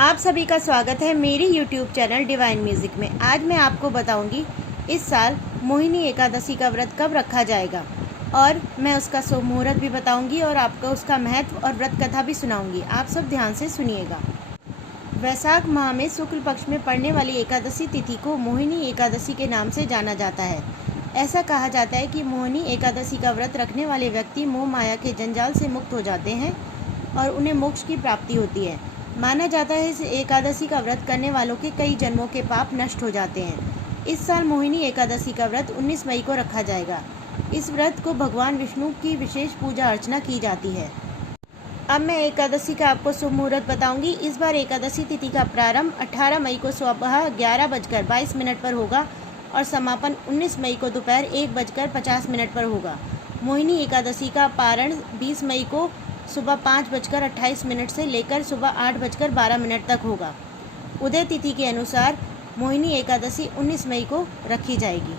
आप सभी का स्वागत है मेरी YouTube चैनल डिवाइन म्यूज़िक में। आज मैं आपको बताऊंगी इस साल मोहिनी एकादशी का व्रत कब रखा जाएगा और मैं उसका शुभ मुहूर्त भी बताऊंगी और आपको उसका महत्व और व्रत कथा भी सुनाऊंगी। आप सब ध्यान से सुनिएगा। वैशाख माह में शुक्ल पक्ष में पड़ने वाली एकादशी तिथि को मोहिनी एकादशी के नाम से जाना जाता है। ऐसा कहा जाता है कि मोहिनी एकादशी का व्रत रखने वाले व्यक्ति मोह माया के जंजाल से मुक्त हो जाते हैं और उन्हें मोक्ष की प्राप्ति होती है। माना जाता है इस एकादशी का व्रत करने वालों के कई जन्मों के पाप नष्ट हो जाते हैं। इस साल मोहिनी एकादशी का व्रत 19 मई को रखा जाएगा। इस व्रत को भगवान विष्णु की विशेष पूजा अर्चना की जाती है। अब मैं एकादशी का आपको शुभ मुहूर्त बताऊंगी। इस बार एकादशी तिथि का प्रारंभ 18 मई को सुबह 11:22 पर होगा और समापन 19 मई को दोपहर 1:50 पर होगा। मोहिनी एकादशी का पारण 20 मई को सुबह 5:28 से लेकर सुबह 8:12 तक होगा। उदय तिथि के अनुसार मोहिनी एकादशी 19 मई को रखी जाएगी।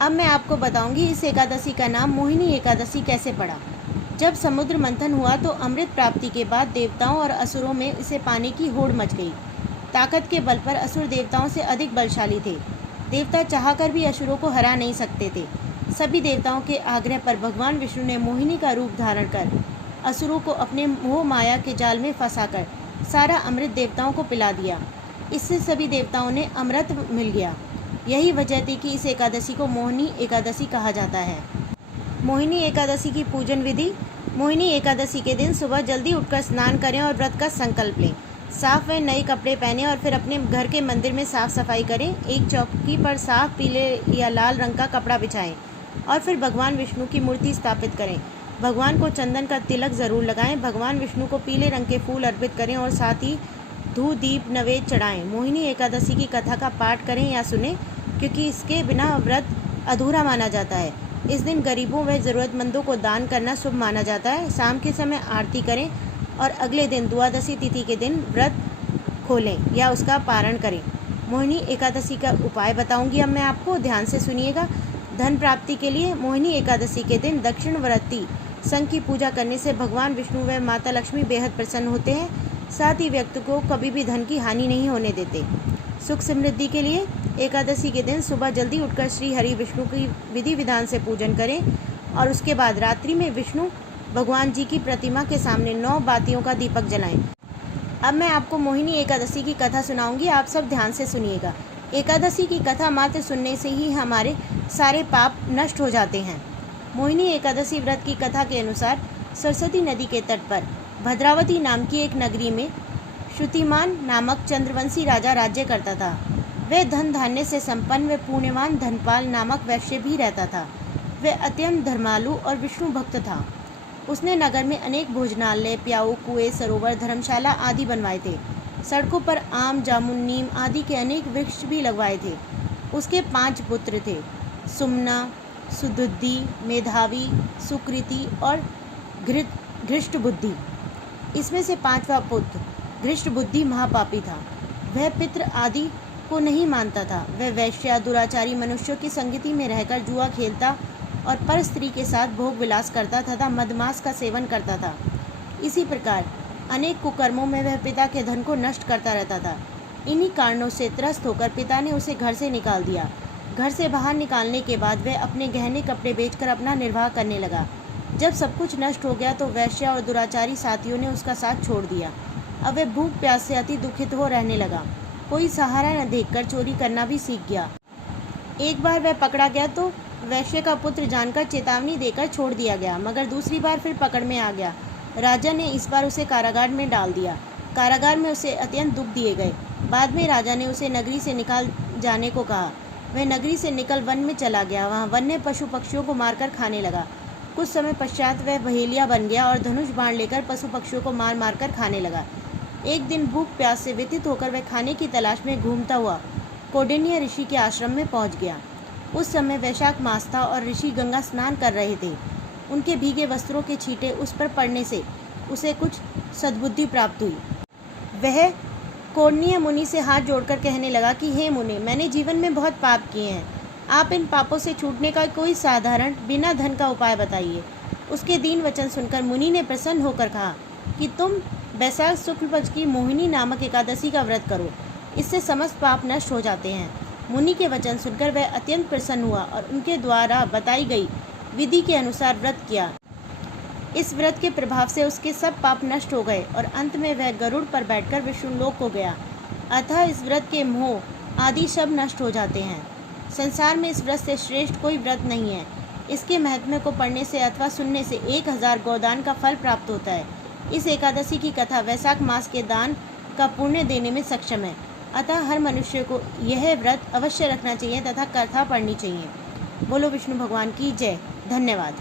अब मैं आपको बताऊंगी इस एकादशी का नाम मोहिनी एकादशी कैसे पड़ा। जब समुद्र मंथन हुआ तो अमृत प्राप्ति के बाद देवताओं और असुरों में इसे पाने की होड़ मच गई। ताकत के बल पर असुर देवताओं से अधिक बलशाली थे। देवता चाहकर भी असुरों को हरा नहीं सकते थे। सभी देवताओं के आग्रह पर भगवान विष्णु ने मोहिनी का रूप धारण कर असुरों को अपने मोह माया के जाल में फंसाकर सारा अमृत देवताओं को पिला दिया। इससे सभी देवताओं ने अमृत मिल गया। यही वजह थी कि इस एकादशी को मोहिनी एकादशी कहा जाता है। मोहिनी एकादशी की पूजन विधि। मोहिनी एकादशी के दिन सुबह जल्दी उठकर स्नान करें और व्रत का संकल्प लें। साफ व नए कपड़े पहने और फिर अपने घर के मंदिर में साफ सफाई करें। एक चौकी पर साफ पीले या लाल रंग का कपड़ा बिछाएं और फिर भगवान विष्णु की मूर्ति स्थापित करें। भगवान को चंदन का तिलक ज़रूर लगाएं। भगवान विष्णु को पीले रंग के फूल अर्पित करें और साथ ही धूप दीप नैवेद्य चढ़ाएं। मोहिनी एकादशी की कथा का पाठ करें या सुनें, क्योंकि इसके बिना व्रत अधूरा माना जाता है। इस दिन गरीबों व ज़रूरतमंदों को दान करना शुभ माना जाता है। शाम के समय आरती करें और अगले दिन द्वादशी तिथि के दिन व्रत खोलें या उसका पारण करें। मोहिनी एकादशी का उपाय बताऊंगी अब मैं आपको, ध्यान से सुनिएगा। धन प्राप्ति के लिए मोहिनी एकादशी के दिन दक्षिणवर्ती संघ की पूजा करने से भगवान विष्णु व माता लक्ष्मी बेहद प्रसन्न होते हैं। साथ ही व्यक्ति को कभी भी धन की हानि नहीं होने देते। सुख समृद्धि के लिए एकादशी के दिन सुबह जल्दी उठकर श्री हरि विष्णु की विधि विधान से पूजन करें और उसके बाद रात्रि में विष्णु भगवान जी की प्रतिमा के सामने 9 बातियों का दीपक जलाएं। अब मैं आपको मोहिनी एकादशी की कथा सुनाऊंगी। आप सब ध्यान से सुनिएगा। एकादशी की कथा मात्र सुनने से ही हमारे सारे पाप नष्ट हो जाते हैं। मोहिनी एकादशी व्रत की कथा के अनुसार सरस्वती नदी के तट पर भद्रावती नाम की एक नगरी में श्रुतिमान नामक चंद्रवंशी राजा राज्य करता था। वह धन धान्य से संपन्न व पुण्यवान धनपाल नामक वैश्य भी रहता था। वह अत्यंत धर्मालु और विष्णु भक्त था। उसने नगर में अनेक भोजनालय, प्याऊ, कुएं, सरोवर, धर्मशाला आदि बनवाए थे। सड़कों पर आम, जामुन, नीम आदि के अनेक वृक्ष भी लगवाए थे। उसके 5 पुत्र थे, सुमना, सुदुद्धि, मेधावी, सुकृति और घृष्टबुद्धि। इसमें से 5वां पुत्र घृष्टबुद्धि महापापी था। वह पितृ आदि को नहीं मानता था। वह वैश्या, दुराचारी मनुष्यों की संगति में रहकर जुआ खेलता और पर स्त्री के साथ भोग विलास करता तथा मदमांस का सेवन करता था। इसी प्रकार अनेक कुकर्मों में वह पिता के धन को नष्ट करता रहता था। इन्हीं कारणों से त्रस्त होकर पिता ने उसे घर से निकाल दिया। घर से बाहर निकालने के बाद वह अपने गहने कपड़े बेचकर अपना निर्वाह करने लगा। जब सब कुछ नष्ट हो गया तो वैश्या और दुराचारी साथियों ने उसका साथ छोड़ दिया। अब वह भूख प्यास से अति दुखित हो रहने लगा। कोई सहारा न देखकर चोरी करना भी सीख गया। एक बार वह पकड़ा गया तो वैश्य का पुत्र जानकर चेतावनी देकर छोड़ दिया गया, मगर दूसरी बार फिर पकड़ में आ गया। राजा ने इस बार उसे कारागार में डाल दिया। कारागार में उसे अत्यंत दुख दिए गए। बाद में राजा ने उसे नगरी से निकाल जाने को कहा। वह नगरी से निकल वन में चला गया। वहाँ वन्य पशु पक्षियों को मारकर खाने लगा। कुछ समय पश्चात वह बहेलिया बन गया और धनुष बाण लेकर पशु पक्षियों को मार मार कर खाने लगा। एक दिन भूख प्यास से व्यथित होकर वह खाने की तलाश में घूमता हुआ कौंडिन्य ऋषि के आश्रम में पहुंच गया। उस समय वैशाख मास था और ऋषि गंगा स्नान कर रहे थे। उनके भीगे वस्त्रों के छींटे उस पर पड़ने से उसे कुछ सद्बुद्धि प्राप्त हुई। वह कौंडिन्य मुनि से हाथ जोड़कर कहने लगा कि हे मुनि, मैंने जीवन में बहुत पाप किए हैं। आप इन पापों से छूटने का कोई साधारण बिना धन का उपाय बताइए। उसके दीन वचन सुनकर मुनि ने प्रसन्न होकर कहा कि तुम वैशाख शुक्ल पक्ष की मोहिनी नामक एकादशी का व्रत करो, इससे समस्त पाप नष्ट हो जाते हैं। मुनि के वचन सुनकर वह अत्यंत प्रसन्न हुआ और उनके द्वारा बताई गई विधि के अनुसार व्रत किया। इस व्रत के प्रभाव से उसके सब पाप नष्ट हो गए और अंत में वह गरुड़ पर बैठकर विष्णुलोक को गया। अतः इस व्रत के मोह आदि सब नष्ट हो जाते हैं। संसार में इस व्रत से श्रेष्ठ कोई व्रत नहीं है। इसके महत्व को पढ़ने से अथवा सुनने से 1000 गोदान का फल प्राप्त होता है। इस एकादशी की कथा वैशाख मास के दान का पुण्य देने में सक्षम है। अतः हर मनुष्य को यह व्रत अवश्य रखना चाहिए तथा कथा पढ़नी चाहिए। बोलो विष्णु भगवान की जय। धन्यवाद।